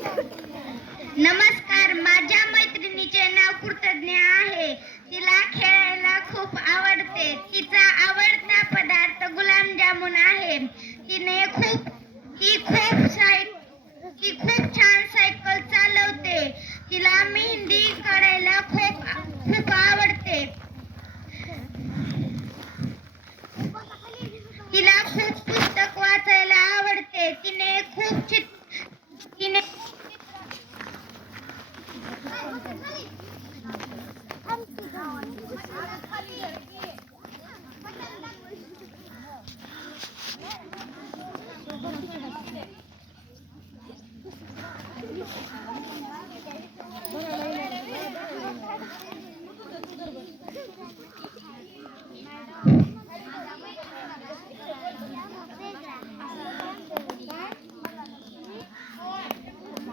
नमस्कार, माझ्या मैत्रिणीचे नाव कृतज्ञ आहे. तिला खेळायला खूप आवडते. तिचा आवडता पदार्थ गुलाबजामुन आहे. ती खूप छान सायकल चालवते. तिला मेहंदी काढायला खूप खूप आवडते. तिला खूप पुस्तक वाचायला आवडते. तिने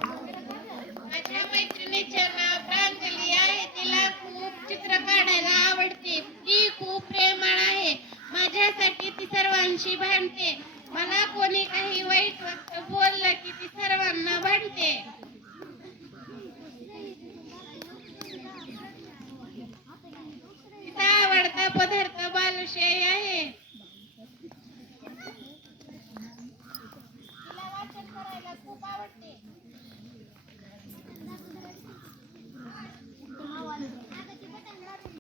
माझ्या मैत्रिणीचे नाव प्रांजली आहे. तिला खूप चित्र काढायला आवडते. ती खूप प्रेमळ आहे. माझ्यासाठी ती सर्वांशी भांडते. मला कोणी काही वाईट वाटतं बोललं की ती सर्वांना भांडते. तिचा आवडता पदार्थ बालुशाही आहे. तिला वाचन करायला खूप आवडते.